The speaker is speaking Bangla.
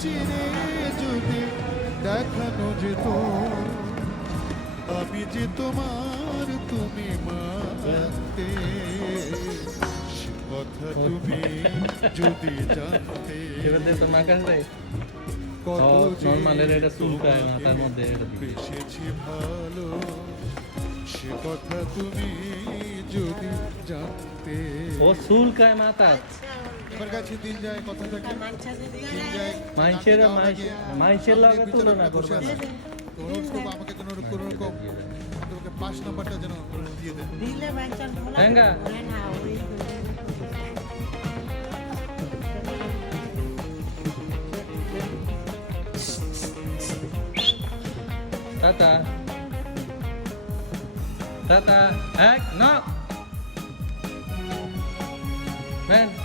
চিনে যদি দেখানো যেত আমি যে তোমার তুমি মানতে সে কথা তুমি যদি জানতে এবারে তো মাকাছে কত নরমালের এটা চুলকায় না তার মধ্যে এটা বেশেছি ভালো সে কথা তুমি যদি জানতে ও চুলকায় মাথা আমার কাছে দিন যায় কথা থাকে দিন যায় মাইসের লাগা তুলনা বসে করবে আছে অনুরোধ করবো আমাকে অনুরোধ করুন তোমাকে 5 নাম্বারটা যেন দিয়ে দেন দিলে বাঞ্চন ভোলা হেঙ্গা। না ওই Tata. Tata. Hey, no. Man.